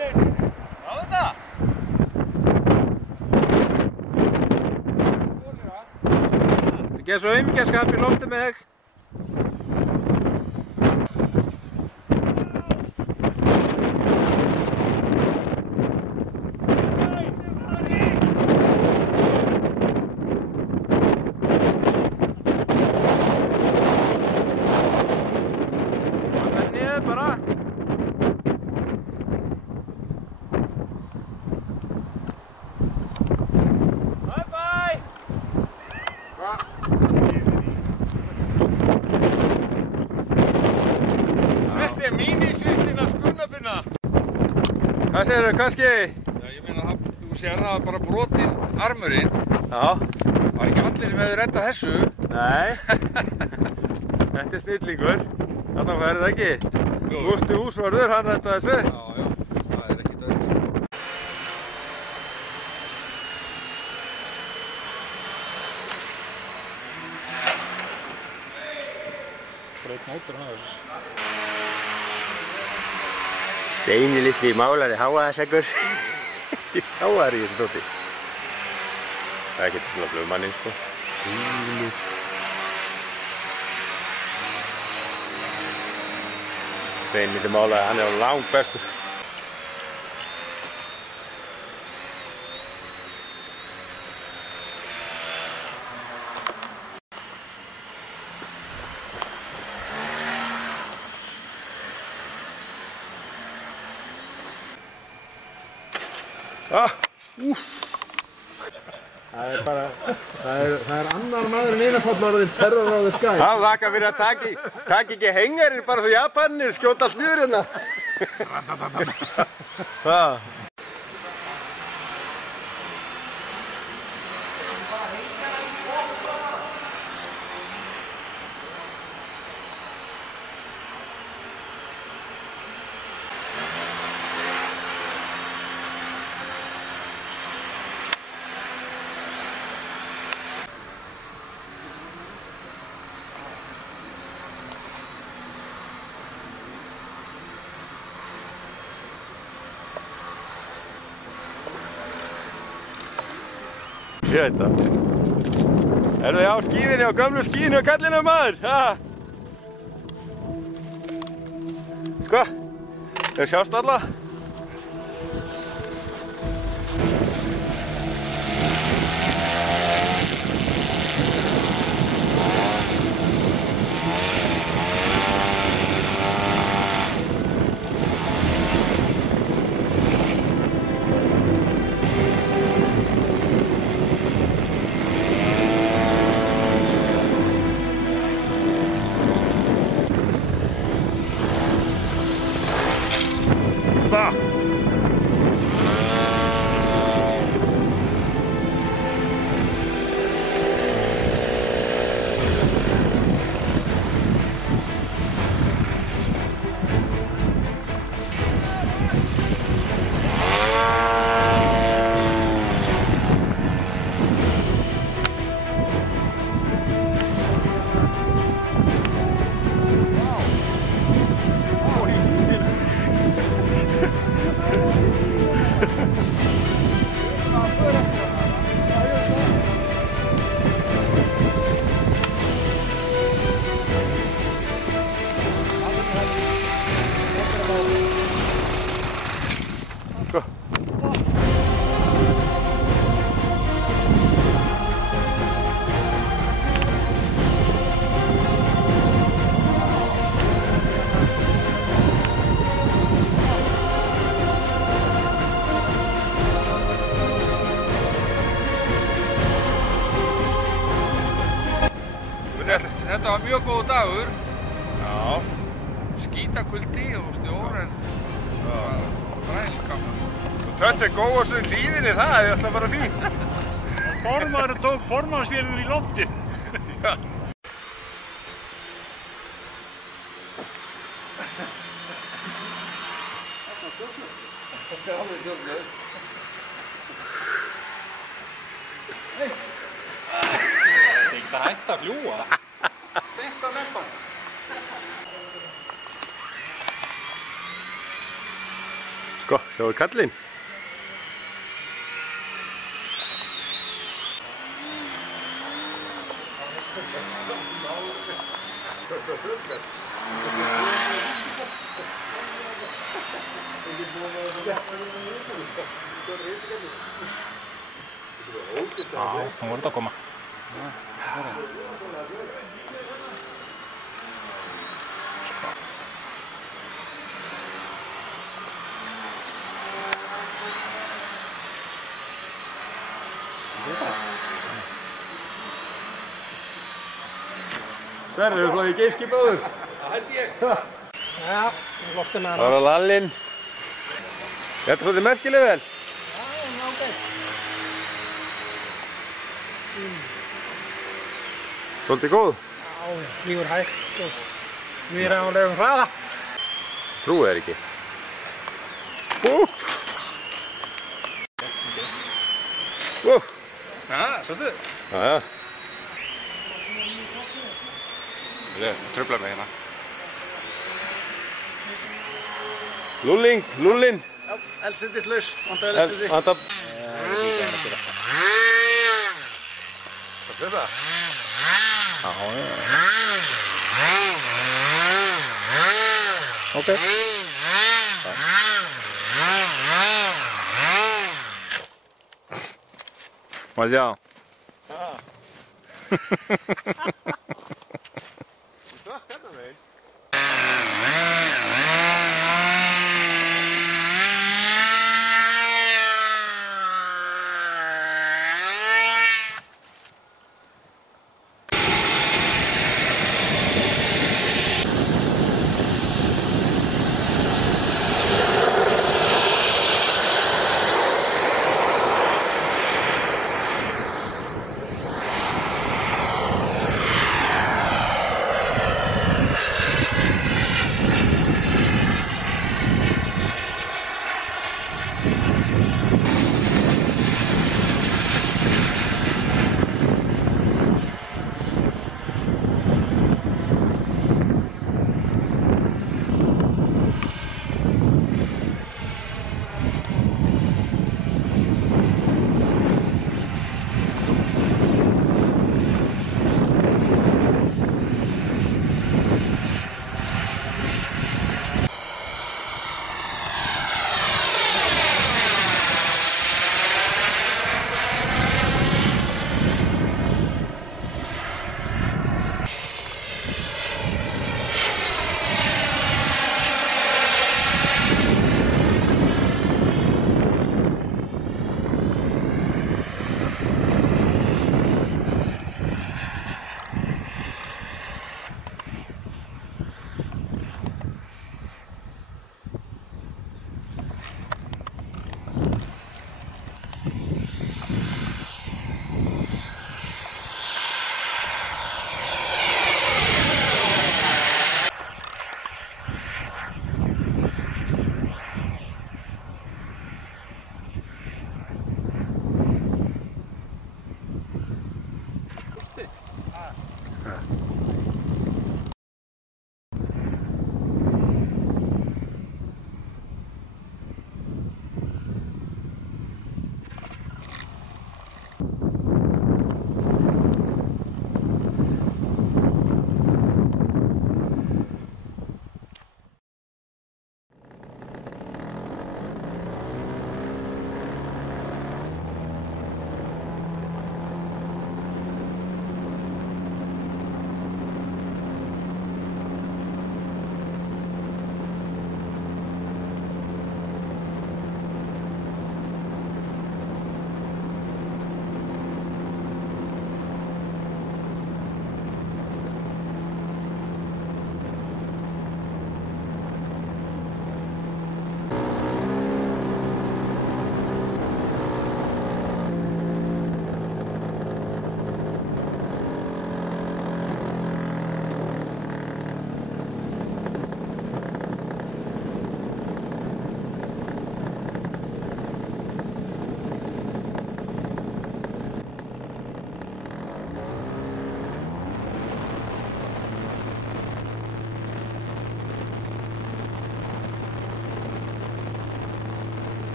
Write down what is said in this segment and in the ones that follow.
þetta? Þetta gerir svo aumingjaskap í lofti með þig. Hvað segirðu, kannski? Já, ég meina að þú sér það var bara brotinn armurinn. Já. Það var ekki allir sem hefði reddað þessu. Nei. Þetta er snillingur. Þarna færið það ekki. Gústi húsvörður, hann reddaði þessu. Já, það er ekkert öðru. Breyt mótor hann aðeins. Steini litli málari háaðaseggur. Háaðar í þessu dóti. Það er ekkert svona flugmanninn sko. Steini litli málari, hann er á langt bestur. Það er annar maður en einapollorðin Terror of the Sky. Það laka fyrir að taka ekki hengarinn bara svo Japanir, skjóta allt niður hérna. Ég veit það. Erum við á skíðinni, á gömlu skíðinni á kallinu maður? Sko, þau sjást alla. Þetta var mjög góð dagur. Já. Skítakuldi og snjór en þrælgaman. Og þetta er góð á svona hlíðinni það, þið ætla að vera fínt. Formaðurinn tók formannsvélina í lofti. Já. Þetta er alveg stjórnlega. Það er ekki að hætta að fljúa. Fint á leppan. Sko, sjáu kallinn. Já, nú voru þetta að koma. Sverrir, hefur flogið í geimskip áður? Það held ég. Já, loftið með Það var lallinn. Þetta er svolítið merkileg vel. Svolítið góð. Já, flýgur hægt og við erum á legum hraða. Trúið þér ekki. Já, sástu? Já. Ég tröfla mig hérna. Lúllinn. Já, eldsneytislaus, vandaði eldsneyti. Vanda. Hvað er það? Ok. Mas já.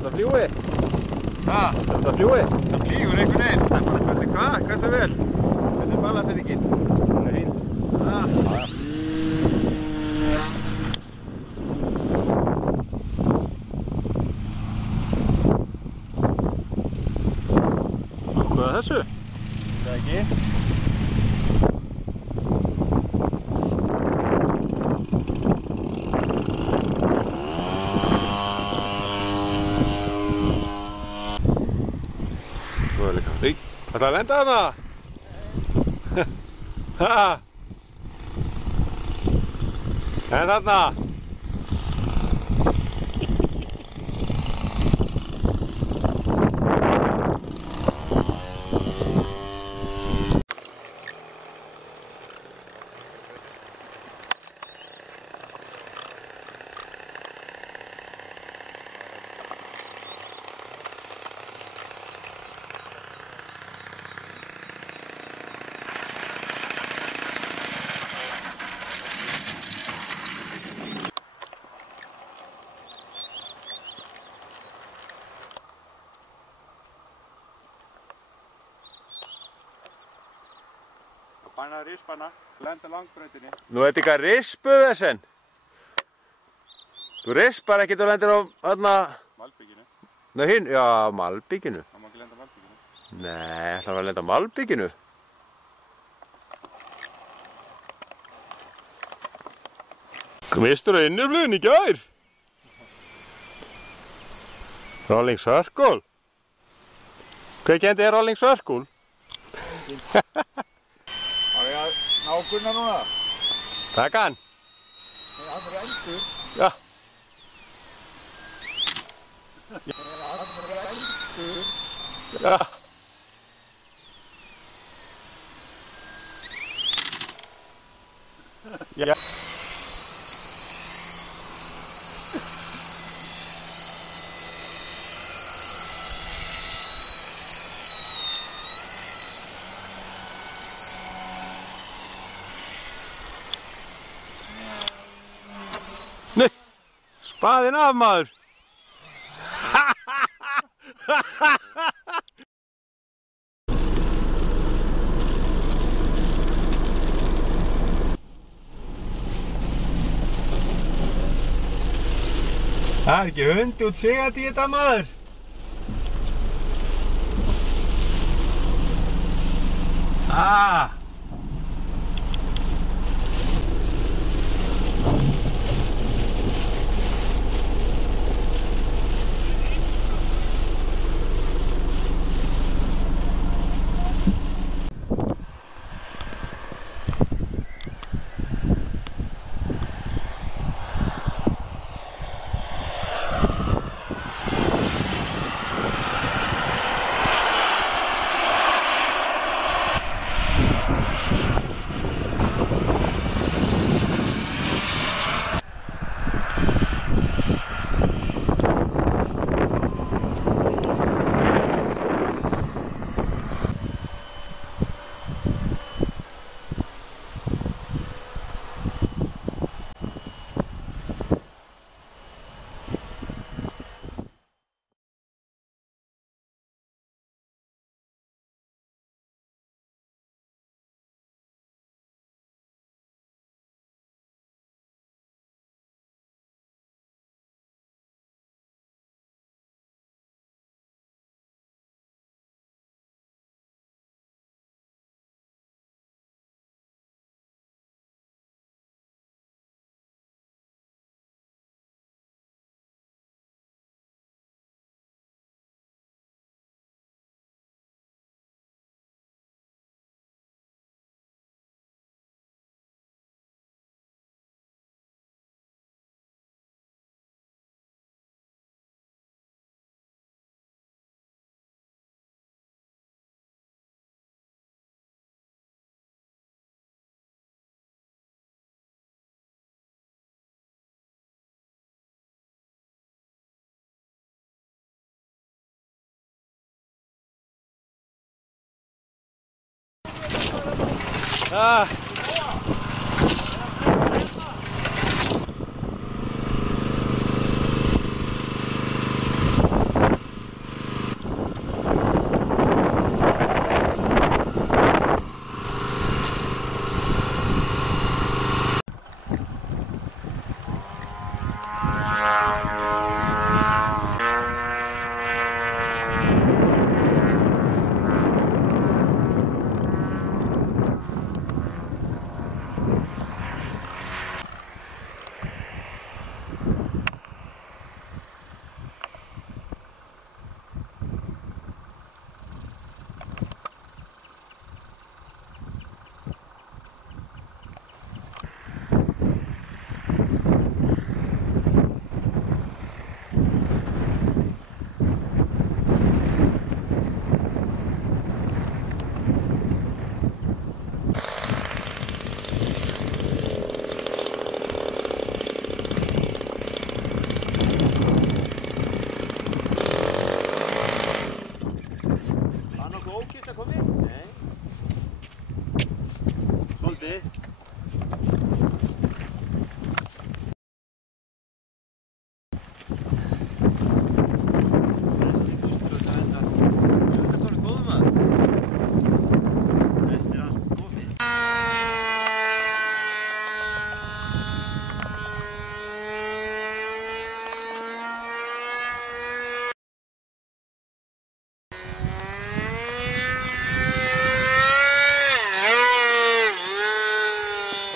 Þetta fljúi? Ha? Þetta fljúi? Það flýgur einhvern veginn. Hvernig hvað? Hversu vel? Hvernig er balansýringin? Hún er fín. Hvað er þessu? Það ekki. Svo er líka. Nei, ætlaði að lenda þarna? Ha? En þarna? Banna rispanna, lenda langbrautinni. Nú er þetta eitthvað rispuðesen. Þú rispar ekkert og lendir á þarna... Malbygginu. Nei, hinn? Já, malbygginu. Það má ekki lenda malbygginu. Nei, ætlaði að lenda á malbygginu. Mistur það inniflugin í gær? Rolling Circle? Hvað kendi er Rolling Circle? Á ég að ná Gunnar núna? Takk hann. Nei, hann er eldur. Já. Hann er eldur. Já. Já. Nei, spaðinn af maður. Það er ekki hund út sigandi í þetta maður.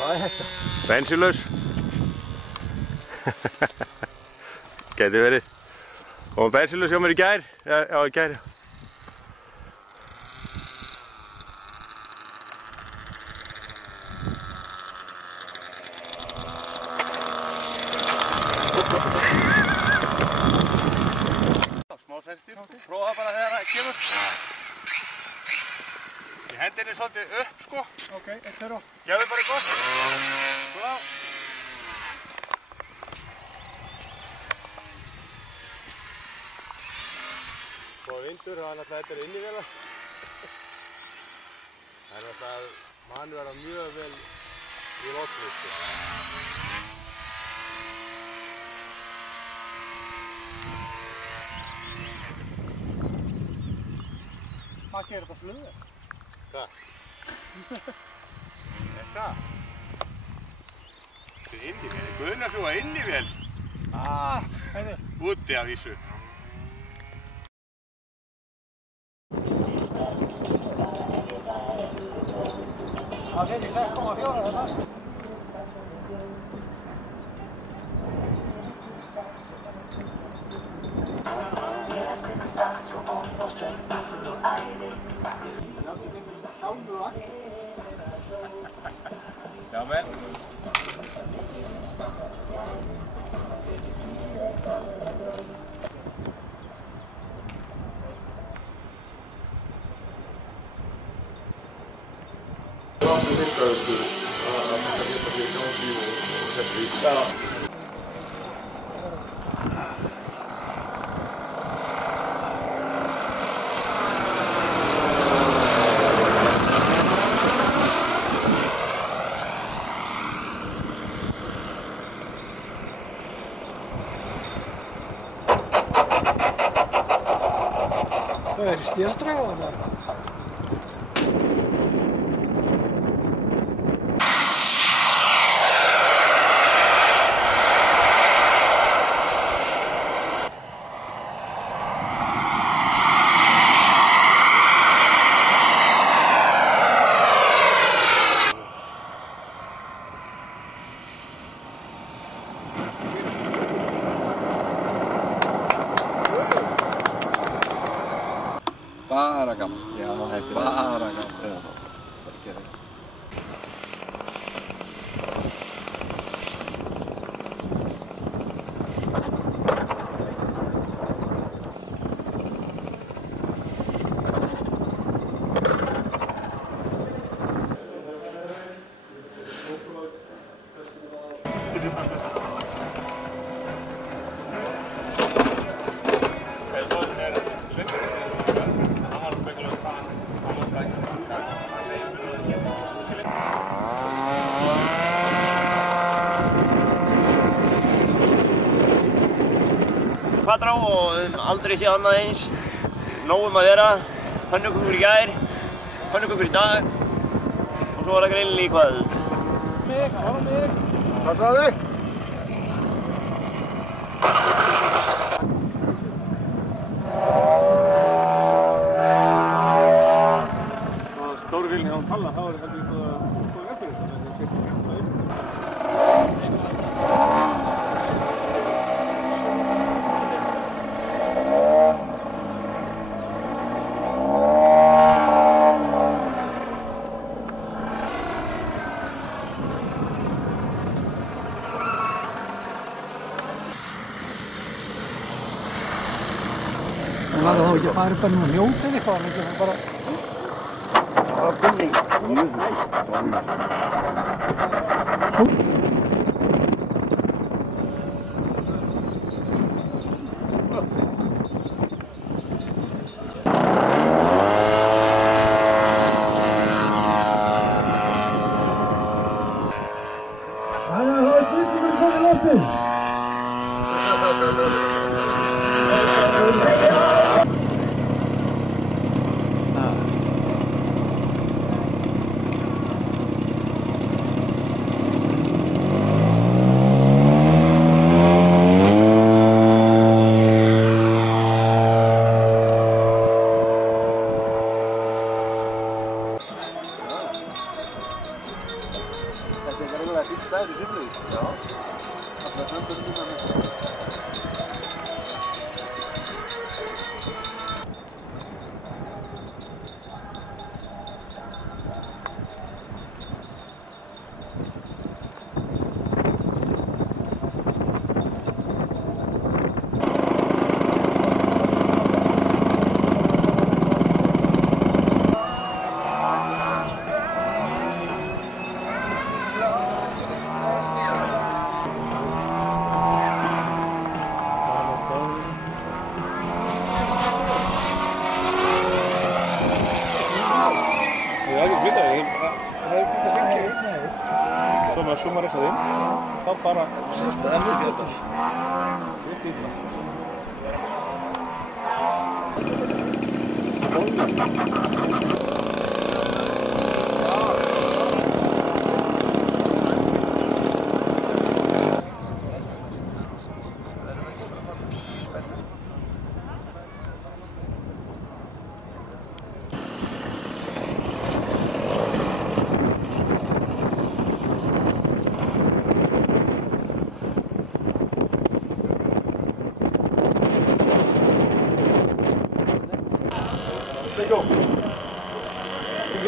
Hvað er þetta? Bensínlaus. Gæti verið. Og bensínlaus hjá mér í gær. Já, í gær. Smá senstíl. Prófa bara þegar það kemur. Ég hendi henni svolítið upp, sko. Ok, 1-0. Gefðu bara gott. Svona. Svo vindur, þannig að þetta inni vel. Þannig að mann verða mjög vel í loftið. Hvað gerir þetta flugið? Hvað? Þetta? Þetta er inni vel. Guðnar fljúga inni vel. Heiði. Úti af vísu. Það fyrir 6,4 þetta. Já, menn. Það er stéldraga þarna. Bara gaman. Já, þetta er bara gaman. Patrá og aldrei séð annað eins. Nóg að vera, pönnukökur í gær, pönnukökur í dag og svo var það grill í kvöld. Hvað sagði? Stóru vilni á Palla, þá er þetta eitthvað eftir þetta. Það var þá ekki að fara bara nú að njóta eitthvað, en ekki bara... Það var bunni. Mjög næst. Það er Kristíkur komið loftið! Þetta er er fín stæður í sumrið. Já. Það er föndur tíma með. Sumar þess að þeim, þá bara sérsta eftir fjöldan. Svilt ítla.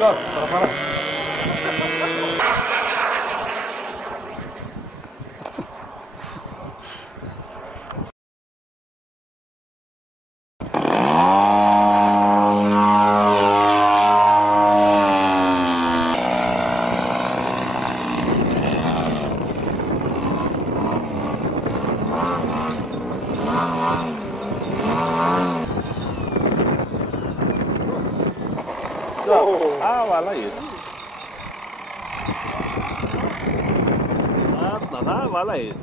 Para fara. Það var lagið. Þarna, það var lagið.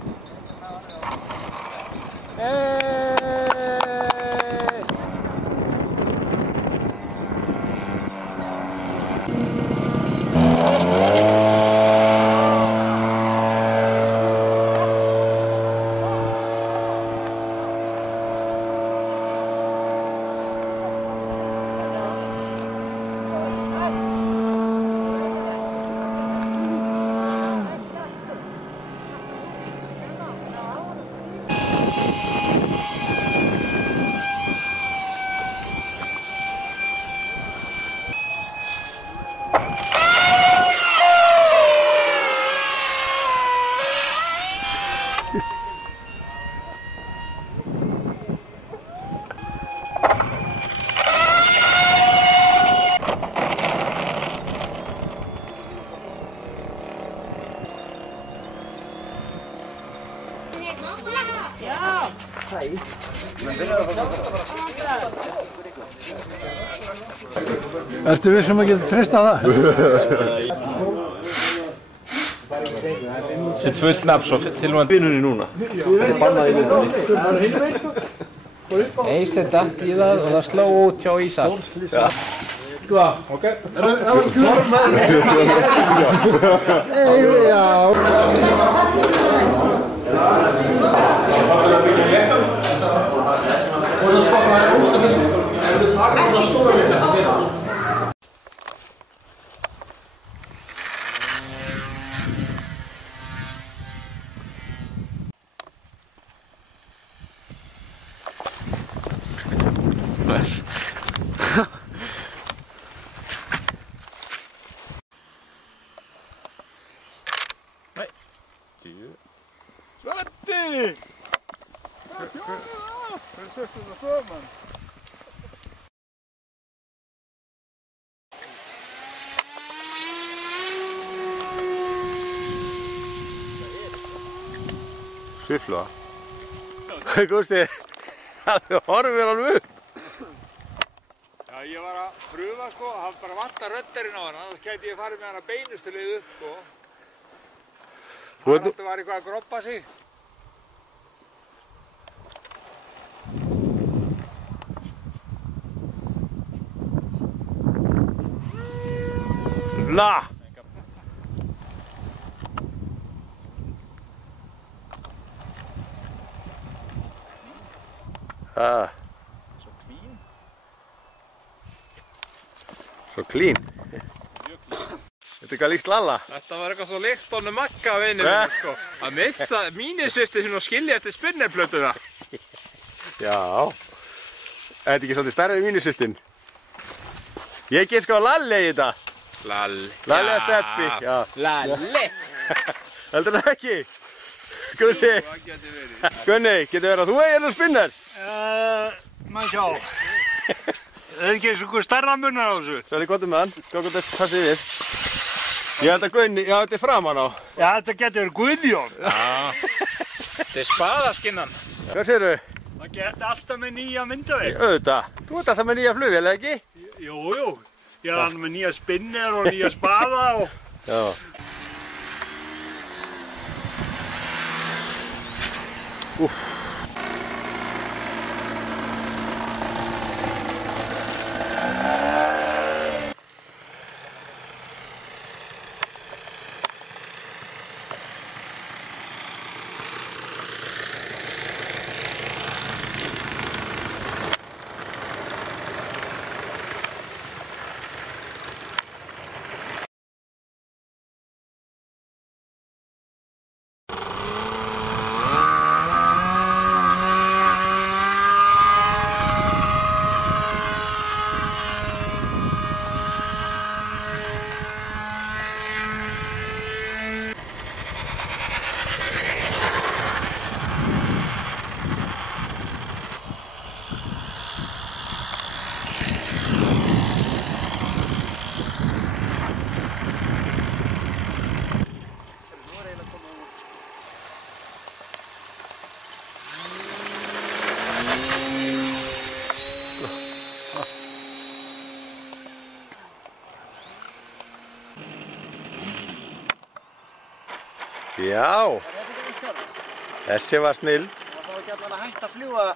Ertu viss að geta treyst á það? Sett fullt nafn svo til og með vinnunni núna. Það er bannað í vinnunni. Eysteinn datt í það og það sló út hjá Ísal. Ok. Það var kjörmaður. Svatti! Hver sérstu það svo, mann? Svifla. Gústi, það horfir alveg upp. Já, ég var að pröfa sko, það bara vantar röddarinn á hann, annars gæti ég farið með hann að beinustu leið upp sko. Það var eitthvað að groppa sig. La! Ah. Svo clean. Þetta Þetta eitthvað líkt Lalla. Þetta var eitthvað svo líkt honum Magga vinnu minn, sko. Að missa mínisystir sinni og skilja eftir spinnerplötuna. Já. Þetta ekki svolítið stærri en mínusystin. Ég get sko Lalli í þetta. Lalli. Lalli að Steppi, já. Lalli. Heldur það ekki? Gunni. Það getur verið. Gunni, getur verið að þú eigin að spinner? Maður sjá. Það er ekki eins og einhver stærra munnar á þessu. Svo er ég gott með hann. Góð gott eftir passið við. Ég held að Gunni, já þetta er framan á. Já, þetta getur verið Guðjón. Já. Þetta er spaðaskinnan. Hvað segirðu? Það getur alltaf með nýja myndavél. Auðvitað. Þú ert alltaf með nýja flugvél, eða ekki? Jú. Ég er hann með nýja spinner og nýja spaða og... Já. Já, þessi var snill. Það var ekki allan að hætta að fljúga.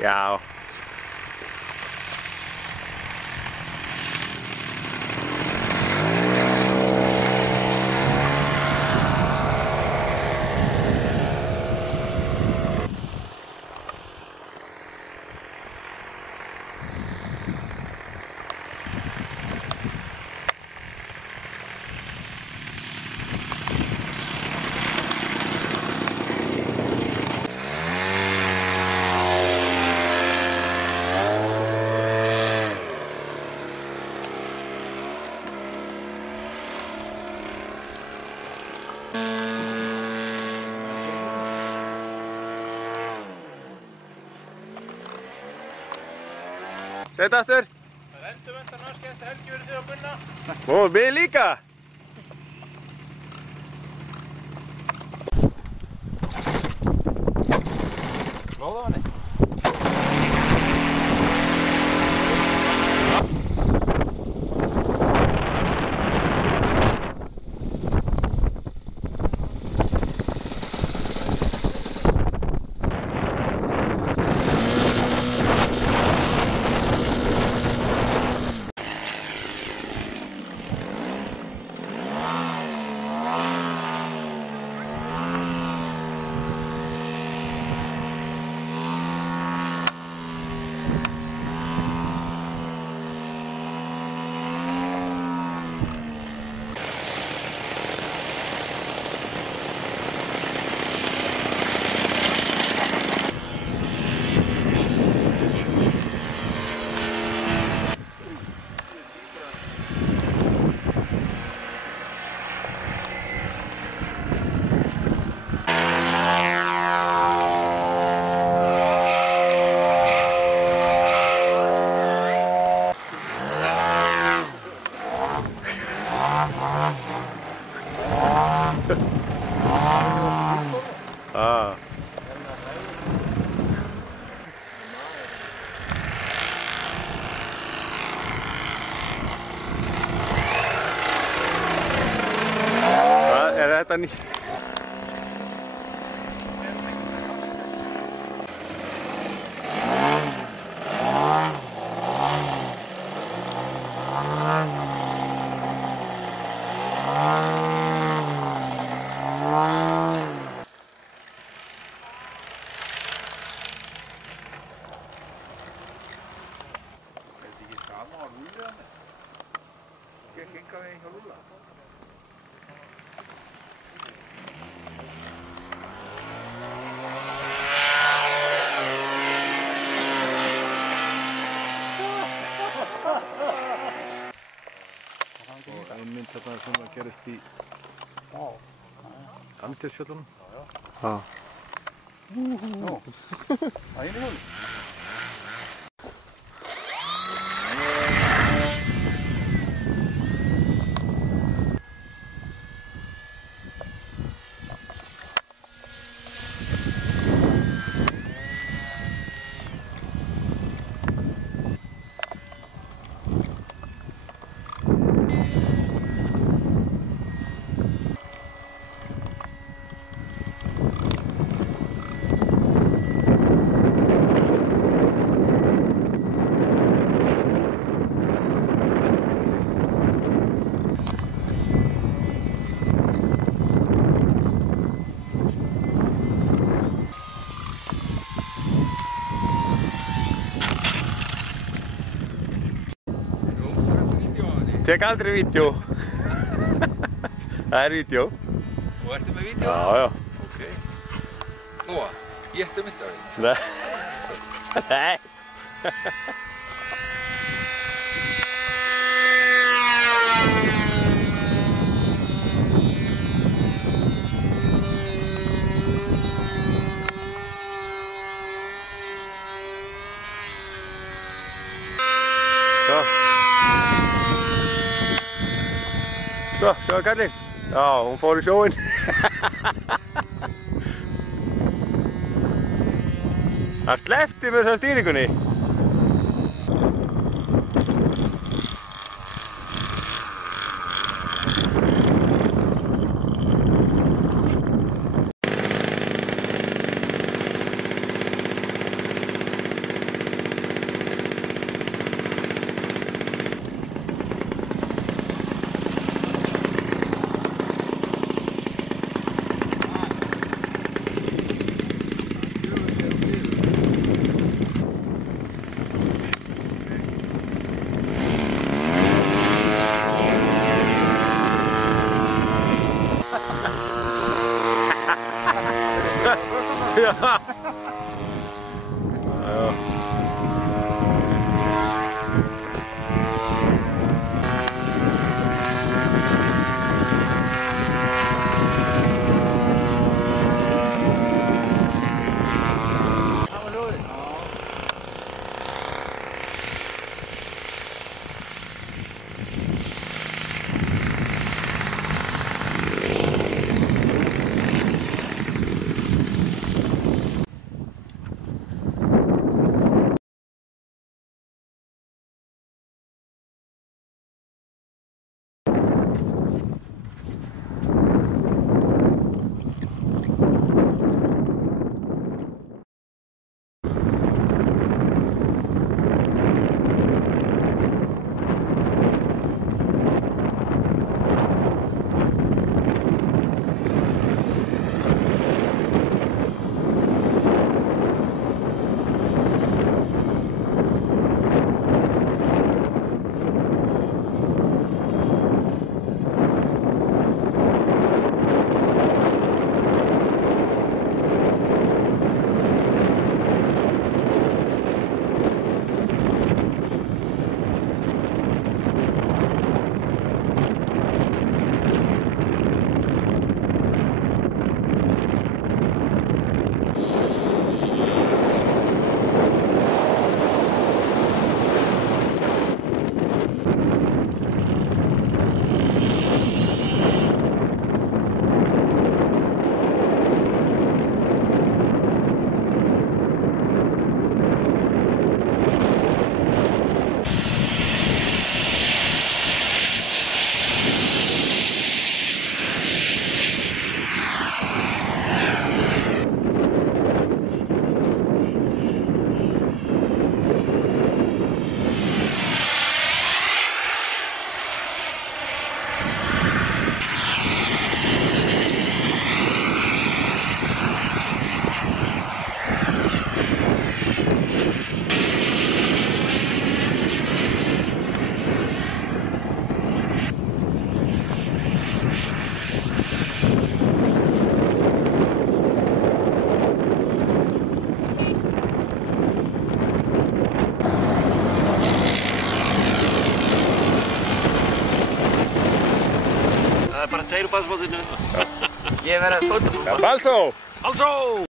Já. Þetta aftur. Það er endurvendar náttúrulega eftir helgi verið þið að bunna. Og við líka. Róða hann eitt. Er þetta nýtt? Ein mynd þarna sem að gerist í Andesfjöllunum. Já. Það er einu hjóli. Tek aldrei vídeo. Það er vídeo. Og ertu með vídeo? Já, já. Ok. Nú, ég ætti að mynda þig. Nei. Nei. Svo, sjáðu kallinn. Já, hún fór í sjóinn. Það sleppti mér þessar stýringunni. Já. Já. Það bara 2 úr balsbátinu. Ég verð að fóta. Ja, Balso! Balso!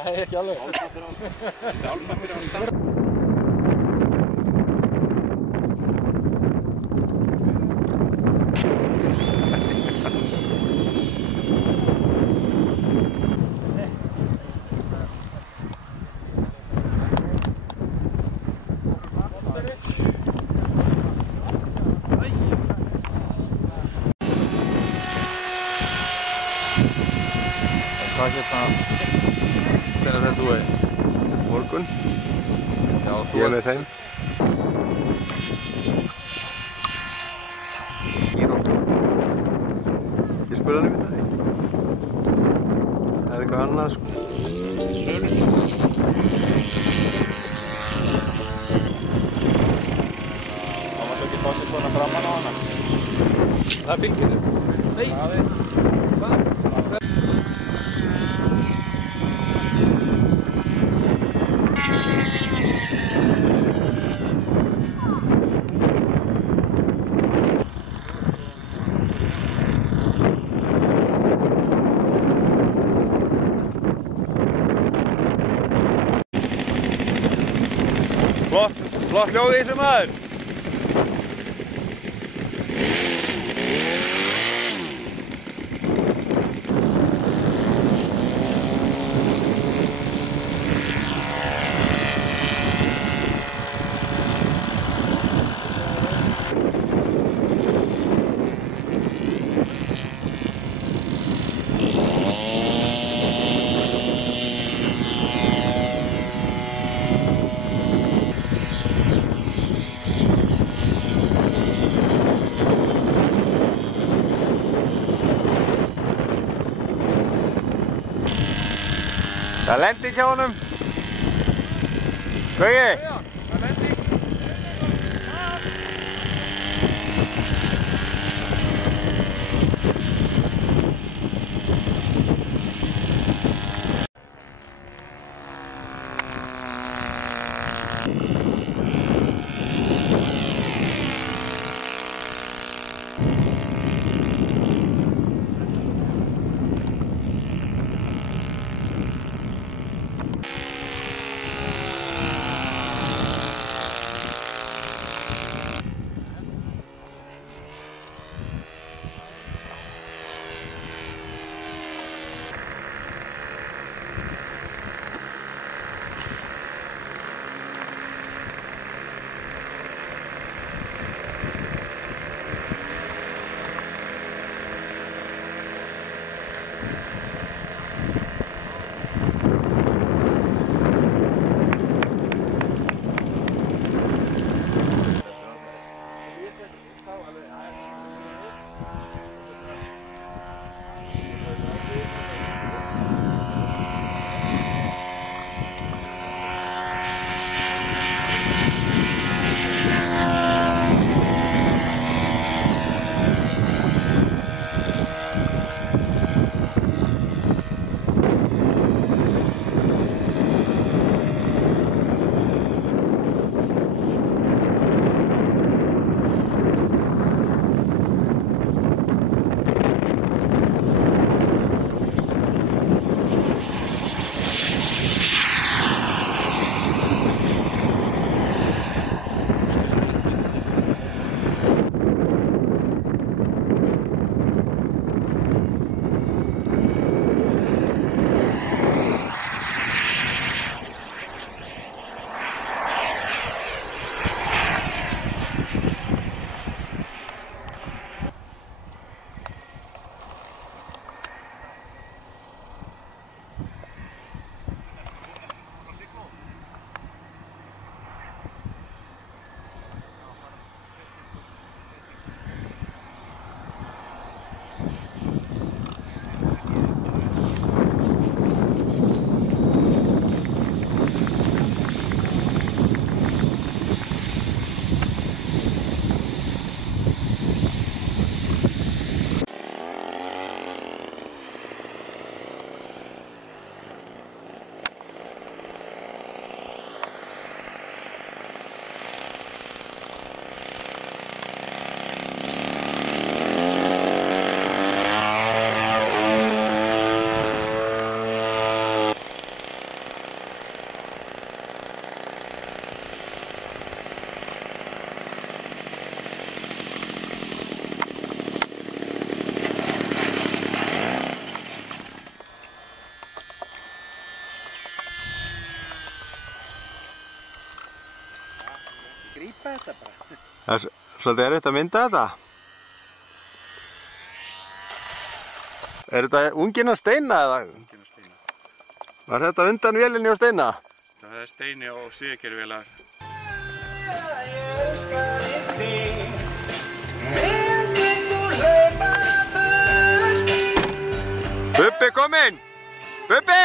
Nei, ekki alveg. Hvað hvernig þetta þú er? Morgun. Já, þú Ég er með þeim. Ég spurði hann um þetta. Það er eitthvað annað sko. Það má svo ekki fá sér svona framan á hana. Það fylgir þér. Nei! Hvað? Flott hljóð í þessu maður. Það lendi hjá honum. Gauji! Það lendi. Það er svolítið erfitt að mynda þetta. Er þetta unginn á Steina eða? Unginn á Steina. Var þetta undan vélinni á Steina? Það er Steini og Sigurgerðvélar. Bubbi kominn! Bubbi!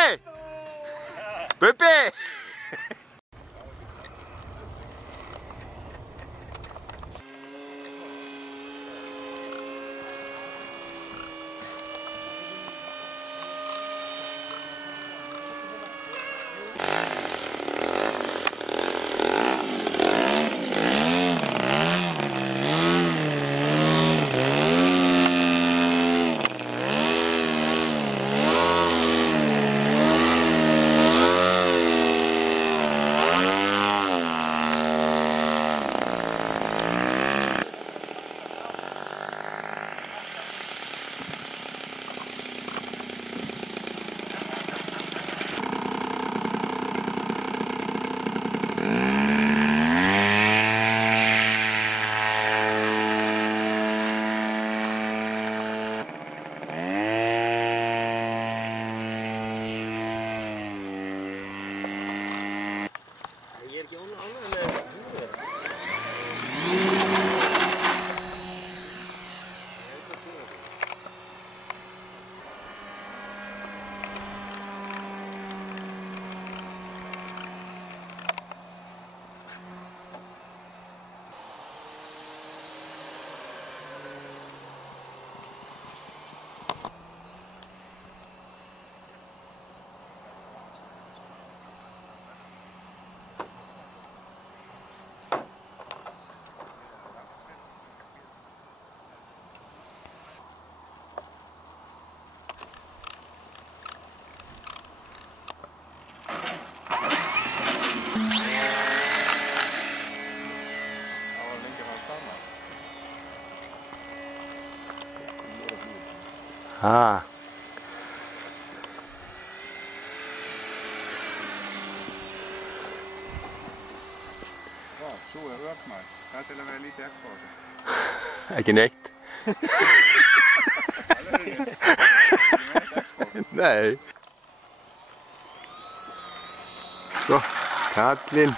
Bubbi! Ah. Vá, svo öfnæg. Það er til að vera lítið ekko á þetta. Ekki neitt. Nei. Svo, kallinn.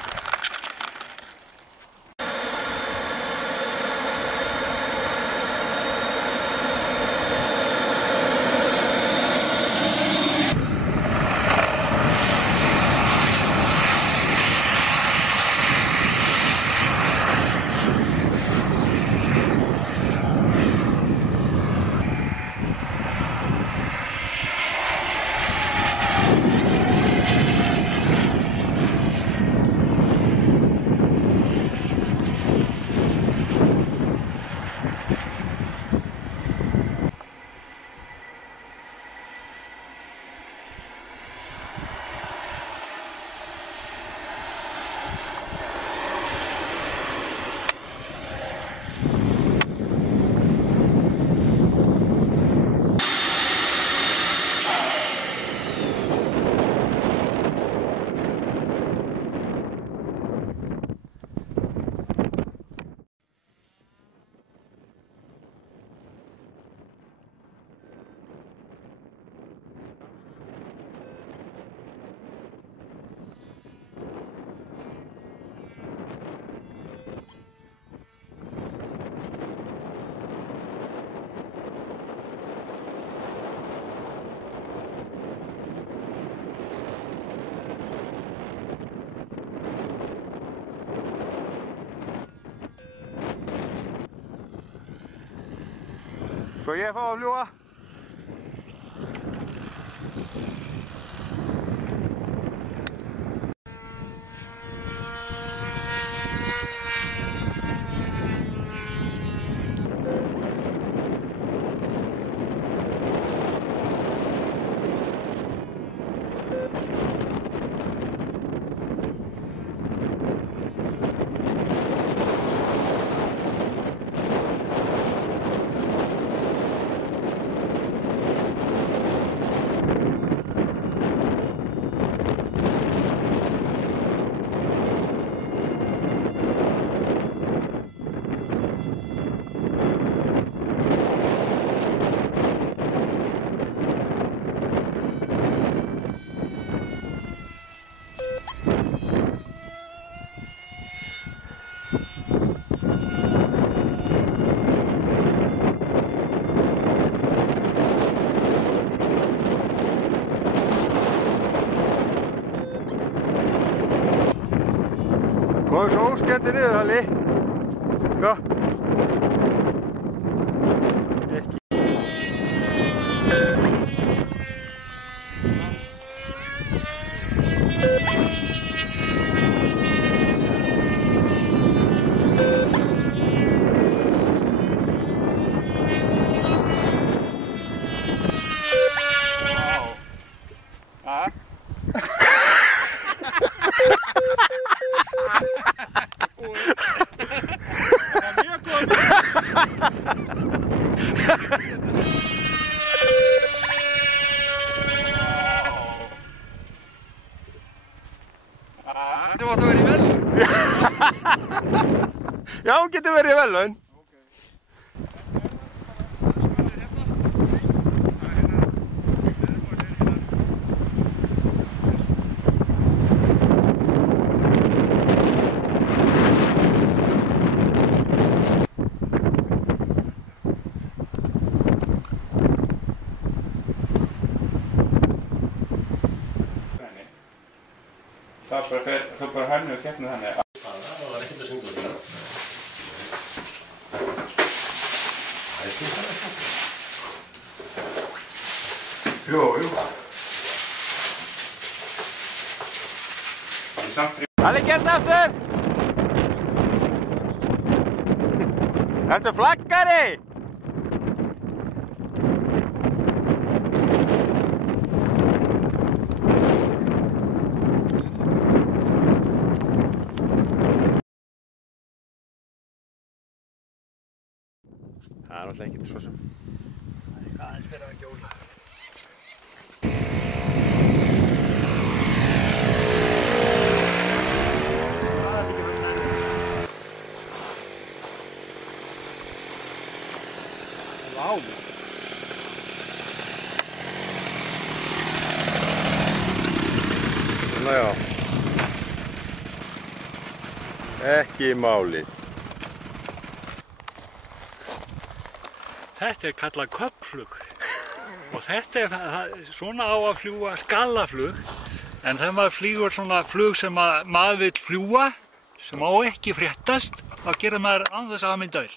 Svo ég fá að fljúga? er svo óskemmti niður, Halli. Hvað? Ekki. Þetta átt að vera í verðlaun. Já, hún getur verið í verðlaun. Það bara henni og keppnið þannig. Það var ekkert að synda svona. Jú. Halli, gert aftur! Ertu flaggari? Það er náttúrulega ekkert svo sem. Aðeins fyrir að gjóla. Svona já. Ekki málið. Þetta er kallað köggflug og þetta er svona á að fljúga skallaflug en þegar maður flýgur svona flug sem maður vill fljúga sem á ekki fréttast þá gerir maður án þess að myndavél.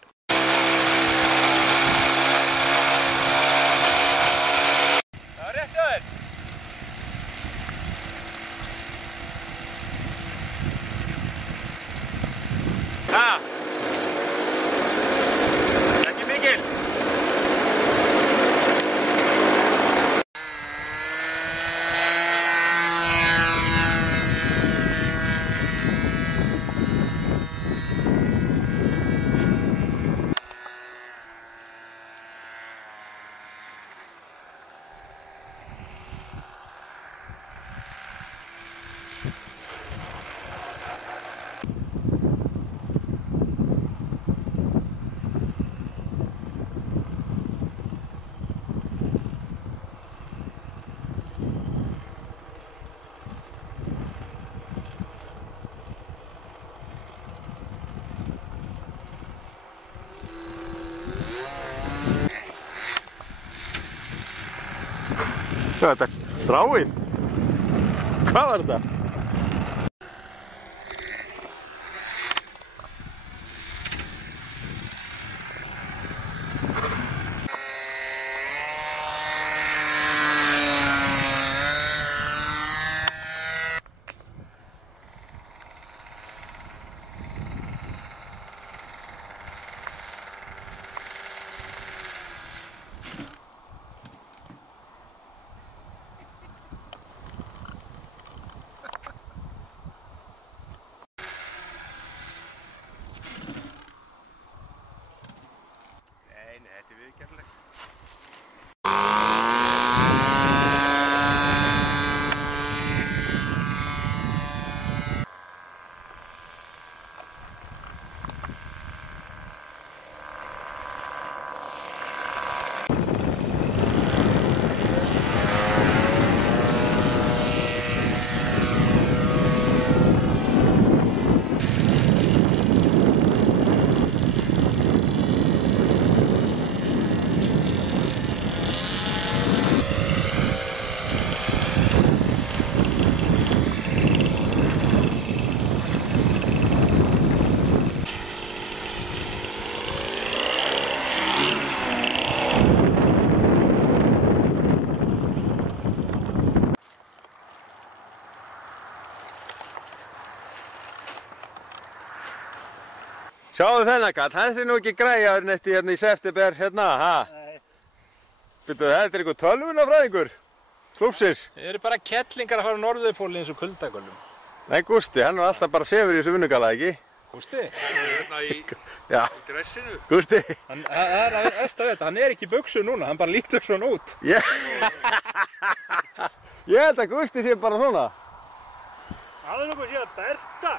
Það er rétt aður. Ekki mikil. Hvað er þetta? Stráið? Hvað var þetta? Sjáðu þennan kall, þessi er nú ekki græjaður næsti hérna í september, hérna, ha? Nei. Byrju, þetta er einhver tölvunafræðingur, klúpsins. Þeir eru bara kettlingar að fara á norðurpólinn eins og kuldagöllum. Nei, Gústi, hann var alltaf bara sefur í þessu vinnugala, ekki? Gústi? Hérna í Já, dressinu. Gústi. Það er eftir þetta, hann er ekki í buxu núna, hann bara lítur svona út. Ég held að Gústi sé bara svona. Það er nokkuð síðan Berta.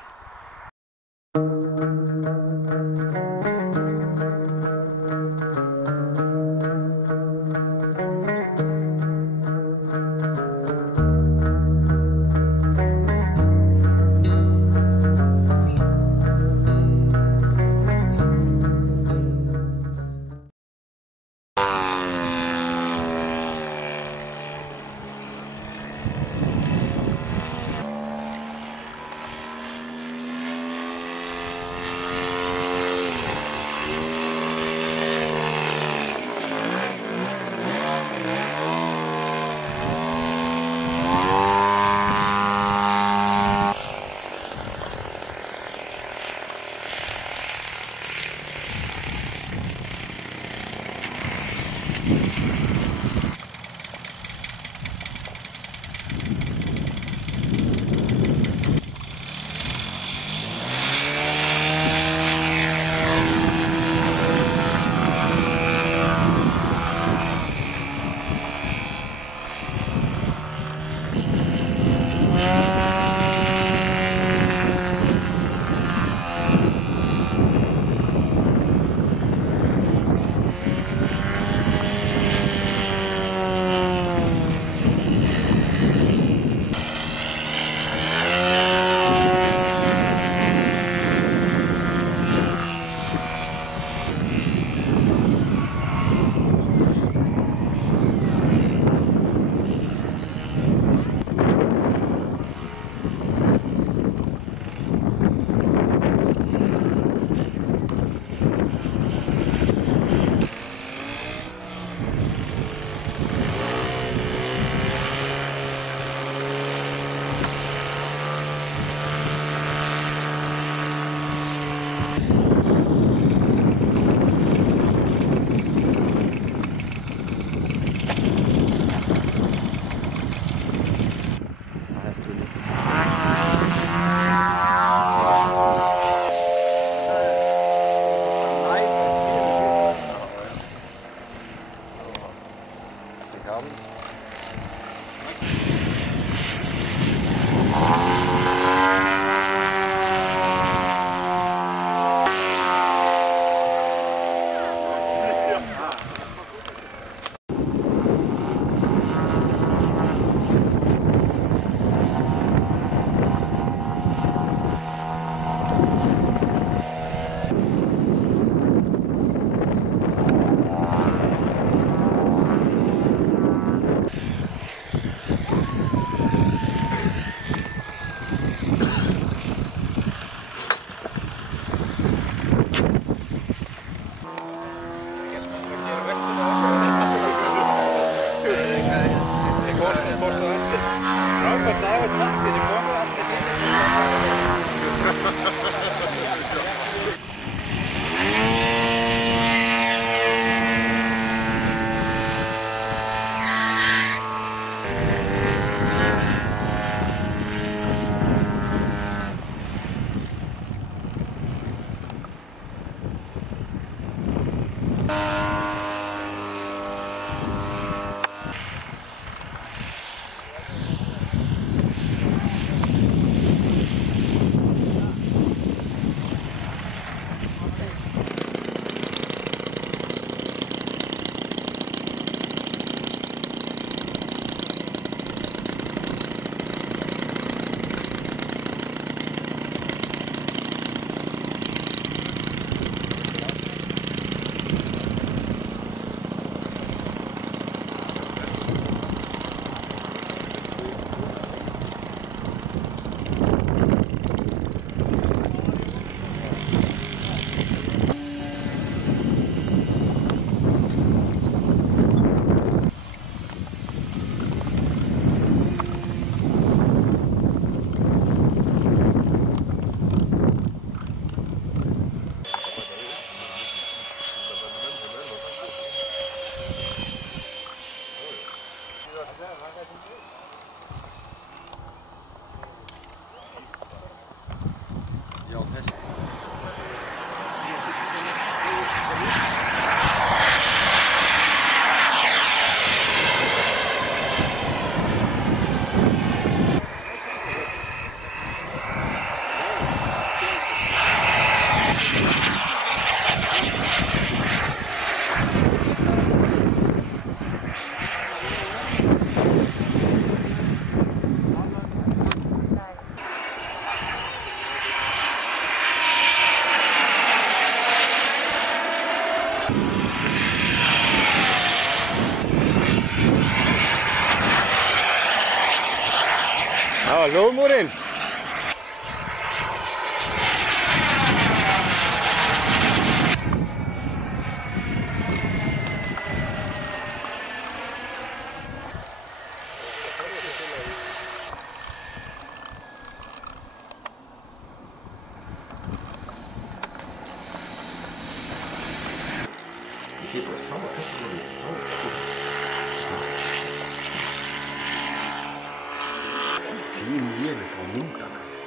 Það var hljóðmúrinn.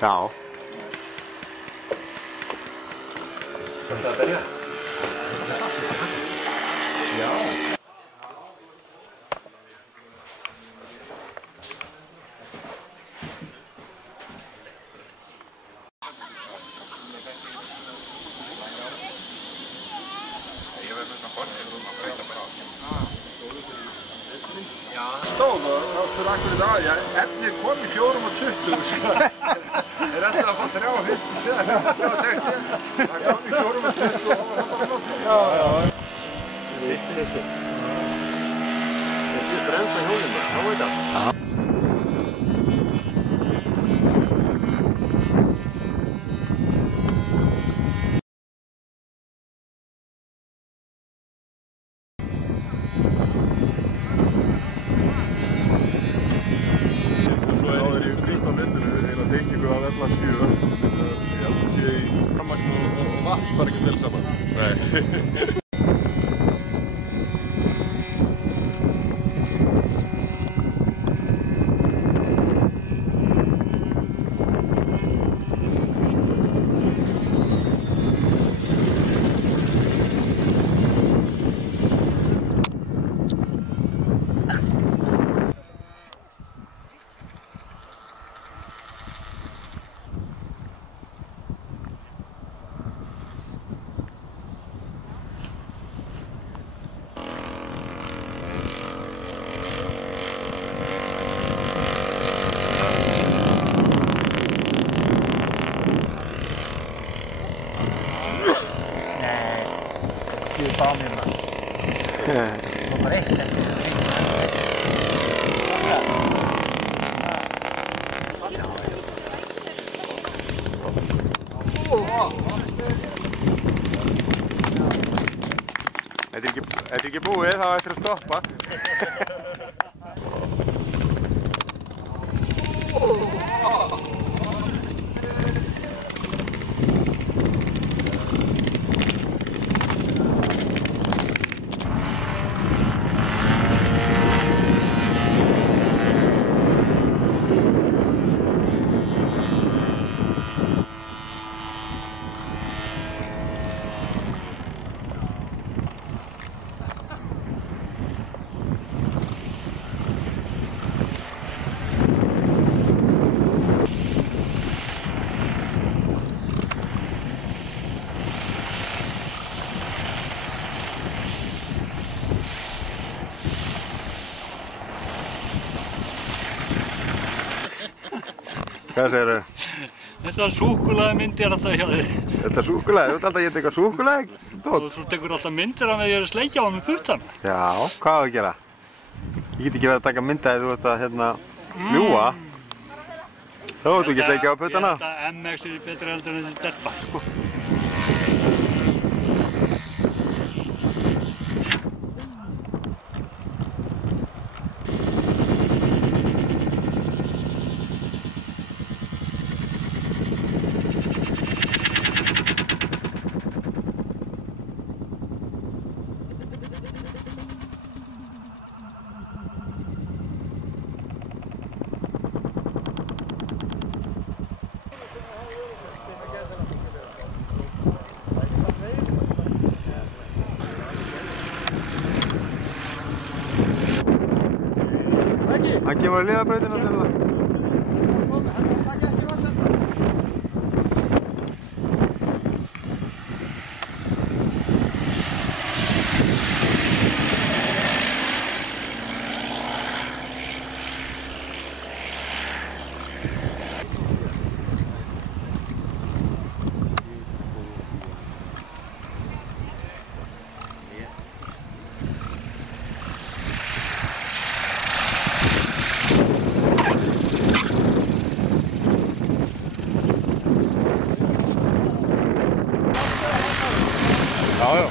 Já. Þetta að byrja? Já. Stóð og þá fyrir akkur í dag, efnið kom í 4:20 sko. Þeir ætlaði að fá 3 fyrstu síðan, 3:60. Það kom í 4:20 og það var bara flott. Já. Þetta er bremsa hjólum bara, þá veit það. Fara ekki til saman. Nei. Þetta er ekki búið, þá ættir að stoppa. Hvað segir þau? Þessar súkkulaði myndir alltaf hjá þér. Þetta er súkkulaði? Þú ert alltaf að geta eitthvað súkkulaði? Og þú tekur alltaf myndir af mig að ég er að sleikja á með puttan. Já, hvað á að gera? Ég get ekki verið að taka mynda ef þú ert að fljúa. Þá ert þú ekki að sleikja á puttana. Þetta MX er betra heldur en þessi derpa, sko. Hann kemur á liðabrautina til það. Já, já.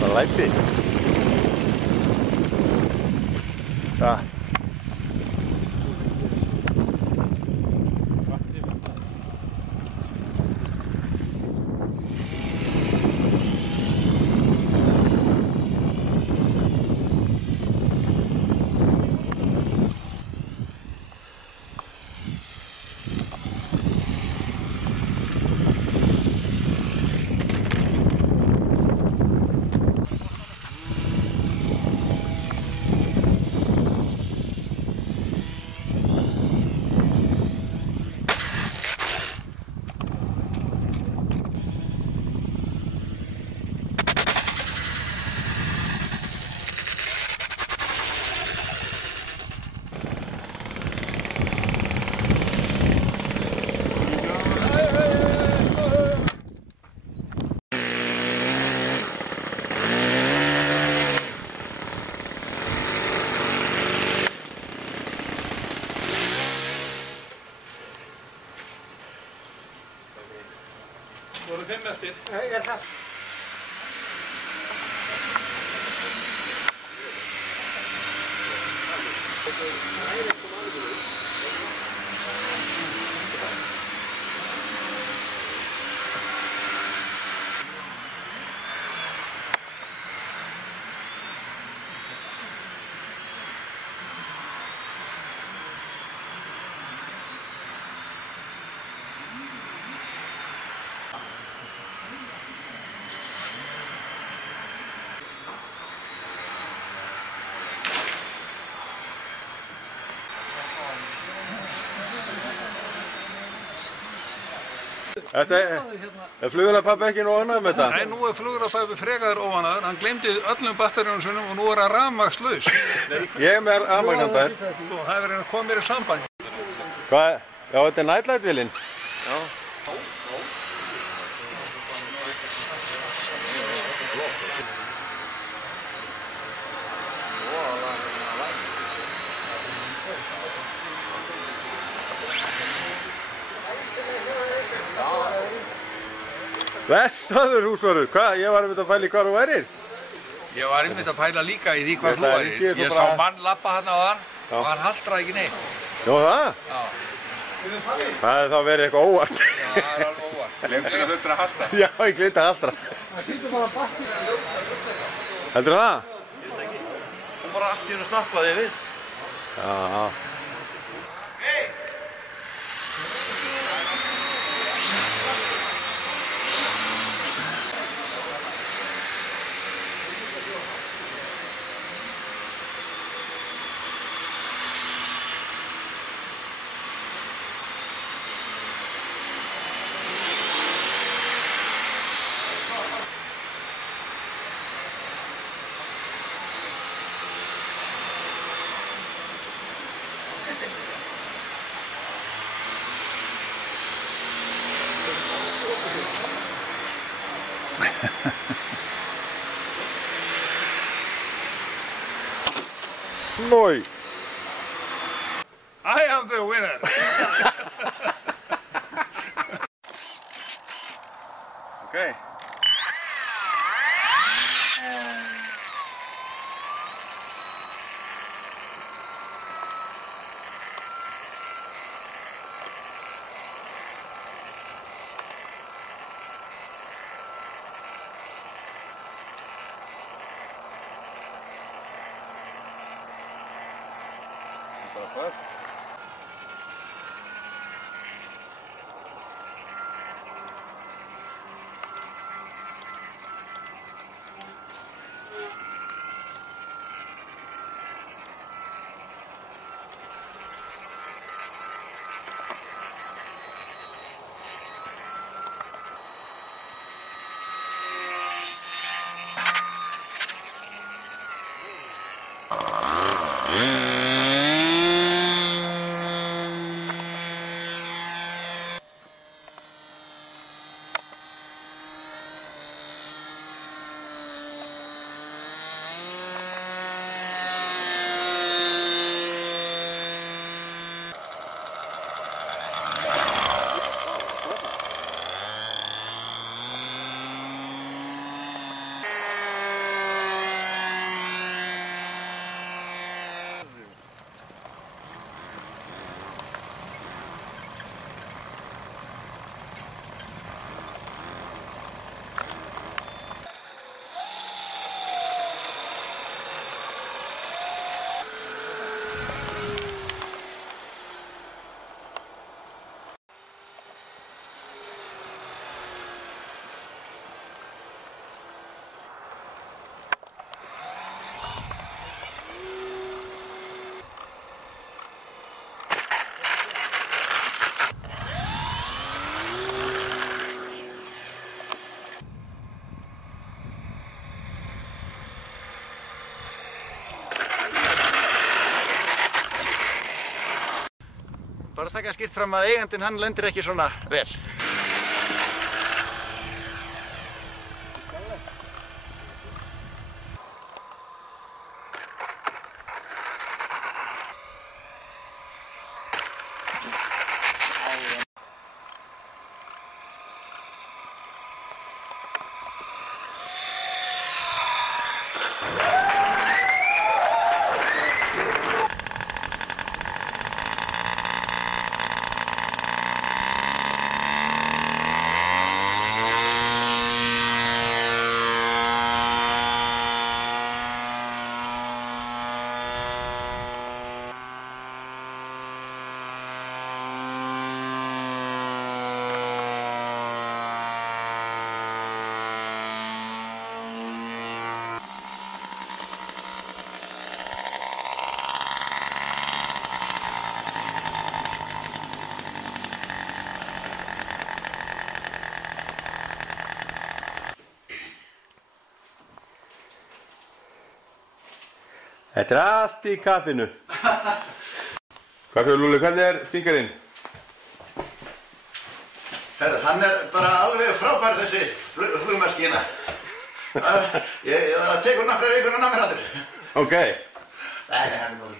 Bara læti. Það. Voru 5 eftir? Er það? Þetta er flugulapabbi ekki nú ánægður með þetta? Nei, nú er flugulapabbi frekar óánægður. Hann gleymdi öllum batteríunum sinum og nú er hann rafmagnslaus. Ég er með rafmagnandaður. Og það er verið að koma mér í samband. Hvað? Já, þetta er nightlight-vélin. Já. Blessaður húsvörður, hvað? Ég var einmitt að pæla í hvað þú værir. Ég var einmitt að pæla líka í því hvað þú værir. Ég sá mann lappa hann á þann og hann haldraði ekki neitt. Jó það? Já. Það er þá verið eitthvað óvart. Já, það er alveg óvart. Gleymdi að þurftur að haltra. Já, ég gleymdi að haltra. Það sýtur bara bakki. Heldur það? Hún bara allt í hennu snappaði við. Já. Nói. I am the winner. Okay. Bara að taka skýrt fram að eigandinn hann lendir ekki svona vel. Þetta er allt í kaffinu. Hvað fyrir Lúli, hvernig er stingarinn? Herra, hann er bara alveg frábær þessi flugmaskína. Það tekur nokkra vikur að ná mér aftur. Ok. Nei, hann er góður.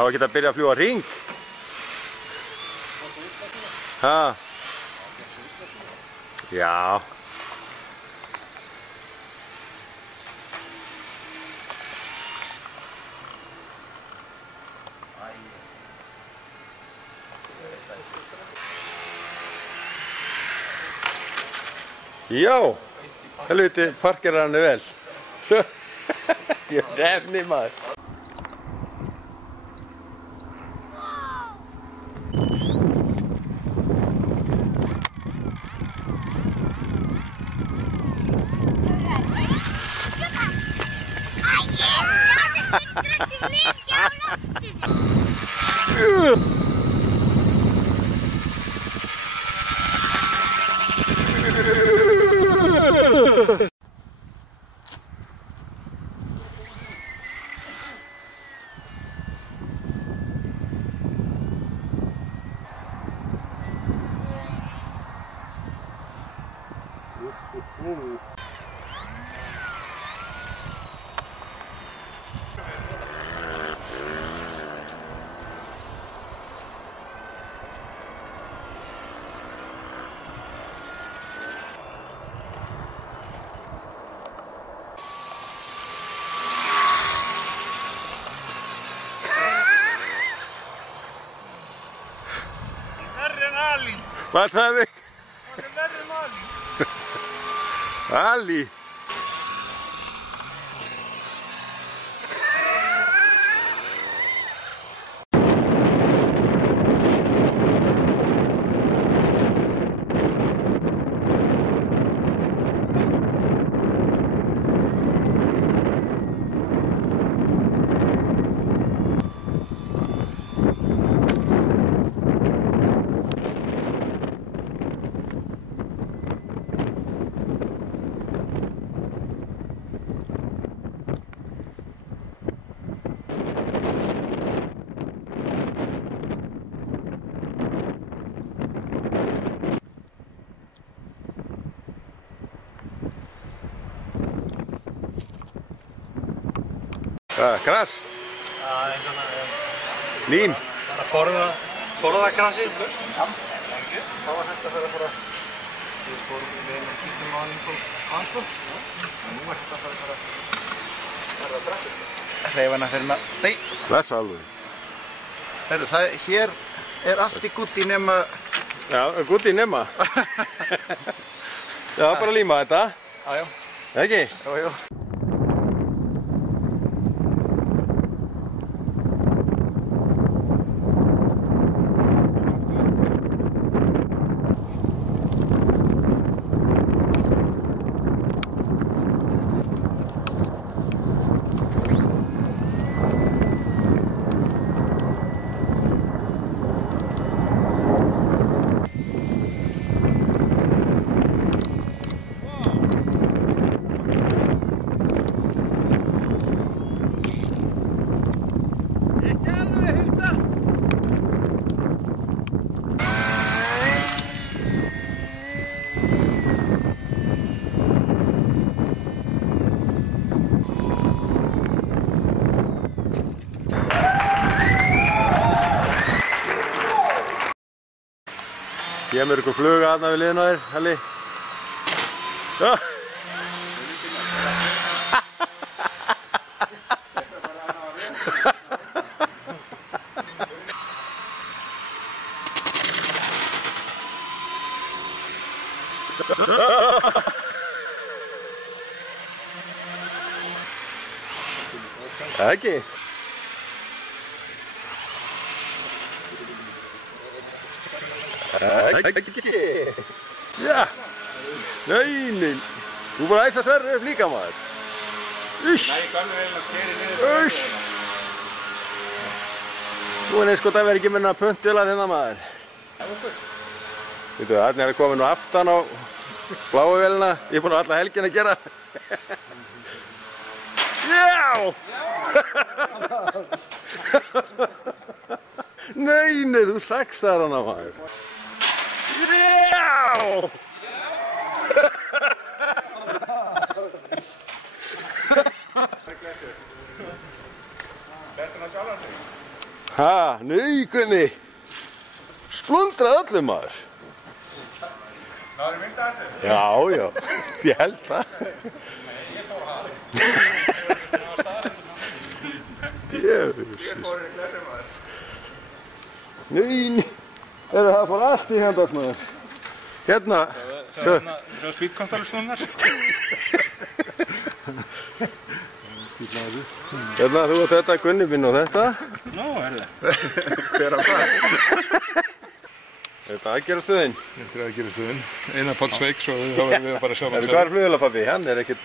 Það var ekki að byrja að fljúga hring. Ha? Já. Já, helviti parkerar hann vel. Ég er sefni maður. Hvað sagði þig? Það er verri en Ali. Ali? Krass? Já, eins og það. Lín? Það er að forða krassið fyrst. Já. Þá var þetta að fara við fórum við einu og kíktum á hann í sko. Og nú er þetta að fara að drakka. Hreyfana fyrir maður. Nei. Blessa alveg. Heyrðu, hér er allt í gútti nema... Já, gútti nema. Já, bara líma þetta. Já. Ekki? Jú. Kemur ykkur fluga aðna við liðin á þér, Halli. Já. Ekki? Ekki. Já. Nei. Þú bara æsa Sverri upp líka maður. Uss. Nei, gömlu vélina skeri niður. Uss. Nú er eins gott að vera ekki minna puntvilar hérna maður. Veitu, þarna er komin nú aftan á bláu vélina. Ég er búinn á alla helgin að gera. Já! Nei, þú saxar hana maður. Já! Ha, nei, Gunni. Splundraði öllum maður. Náður mynda þessu? Já, ég held það. Ég fór það. Ég fór í glössi maður. Nei, það fór allt í hendast maður. Hérna. Svo spýtkontrollsnúnar. Hérna, þú og þetta, Gunni minn og þetta. Nú, það. Hver á hvað? Þetta er aðgerastöðin. Þetta er aðgerastöðin. Einar Páll Sveiks og þá verðum við bara að sjá maður. Hvað er flugvélapabbi? Hann er ekkert...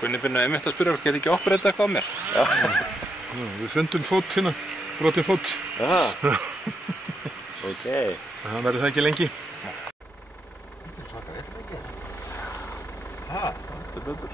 Gunni byrnaði einmitt að spyrja hvort geti ekki operata eitthvað á mér. Já. Við fundum fót hérna, brotið fót. Já. Ok. Það verður það ekki lengi. Þetta er svaka eftir ekki. Þetta er betur.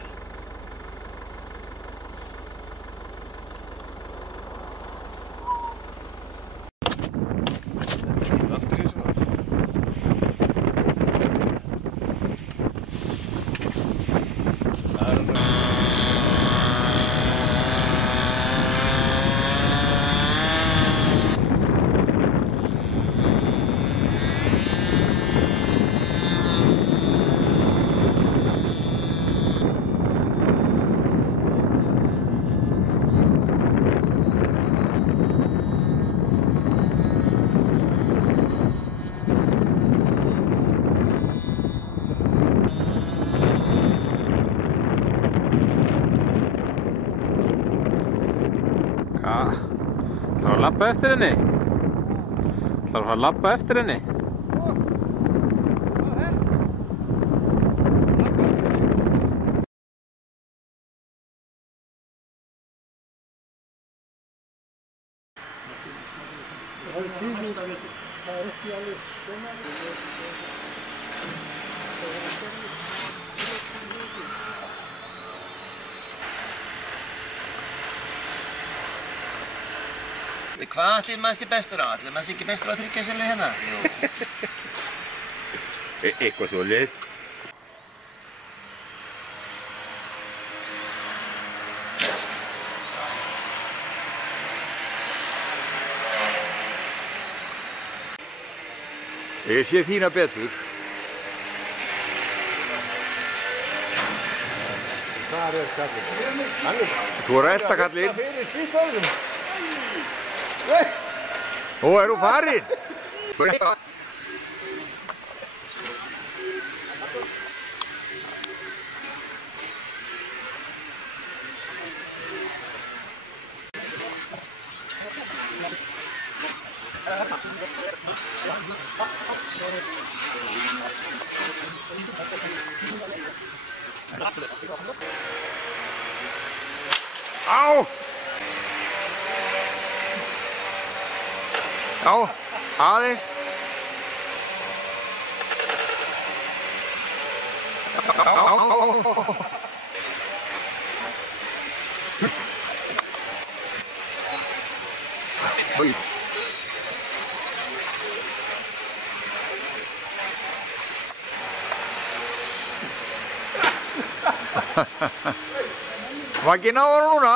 Það var að labba eftir henni. Það var að labba eftir henni. Hvað ætlir maður til bestur á? Ætlir maður ekki bestur á að tryggja sérlega hérna? Eitthvað svoleiðis. Ég sé þína betur. Þar er kallinn. Þú er eftir kallinn. Ó, er þú farinn? Á! Já, aðeins. Oj. Vakið náður núna.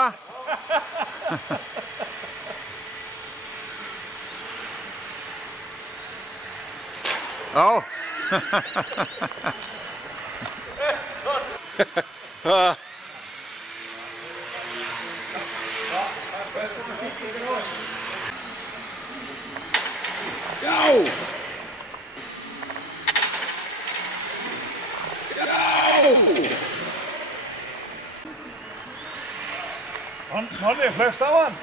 Já. Já. Nonni, flest á hann.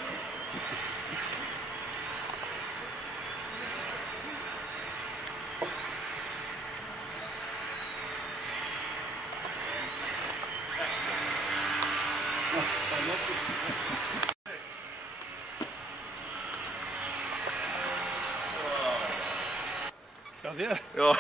Já, þér? Já.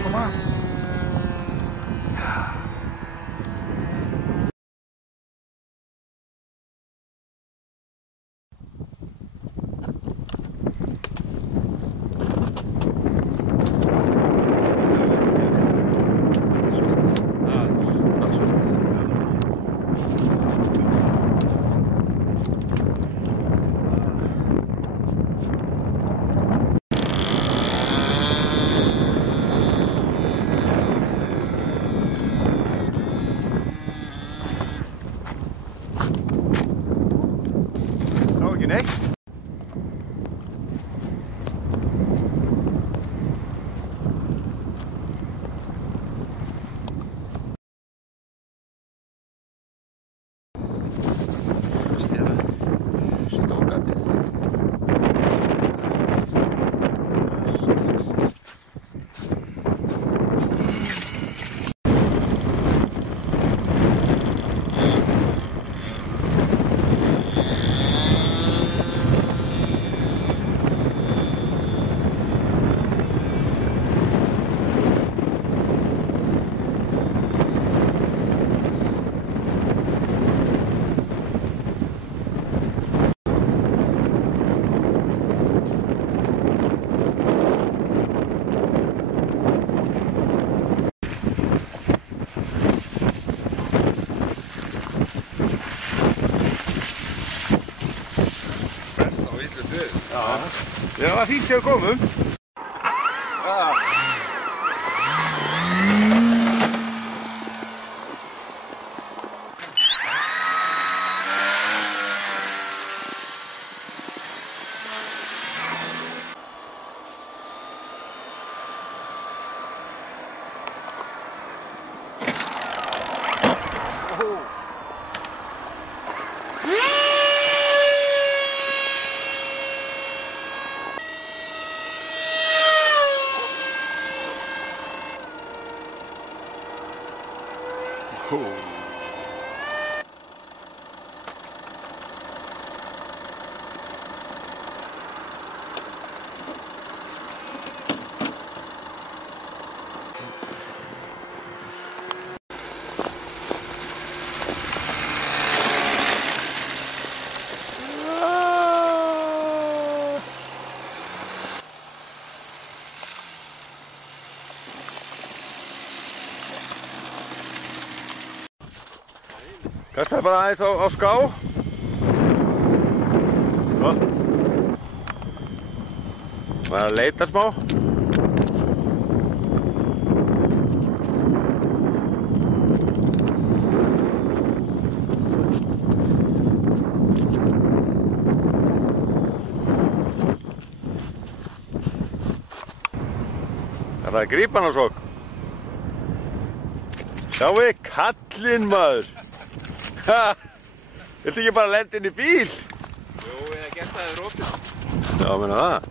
Svona. Neitt. Stjæða. Stókandi. Já, það var fínt þegar við komum. Þetta er bara aðeins á ská. Svo. Bara að leita smá. Það er að grípa hann á svo. Sjáu við, kallinn maður. Ha! Viltu ekki bara lenda inn í bíl? Jú, eða gert það yfir opið. Já, meina það.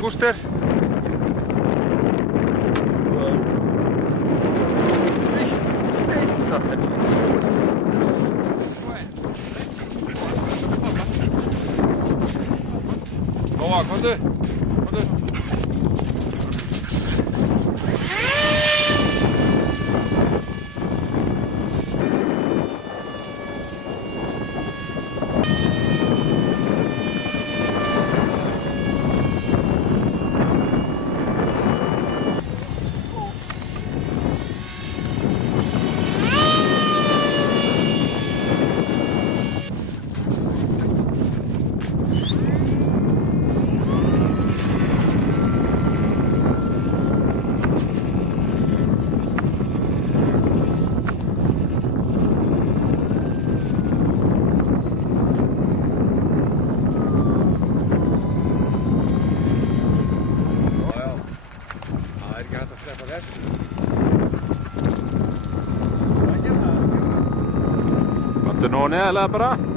Gúster. Nóa, komdu. Komdu nú neðarlega bara.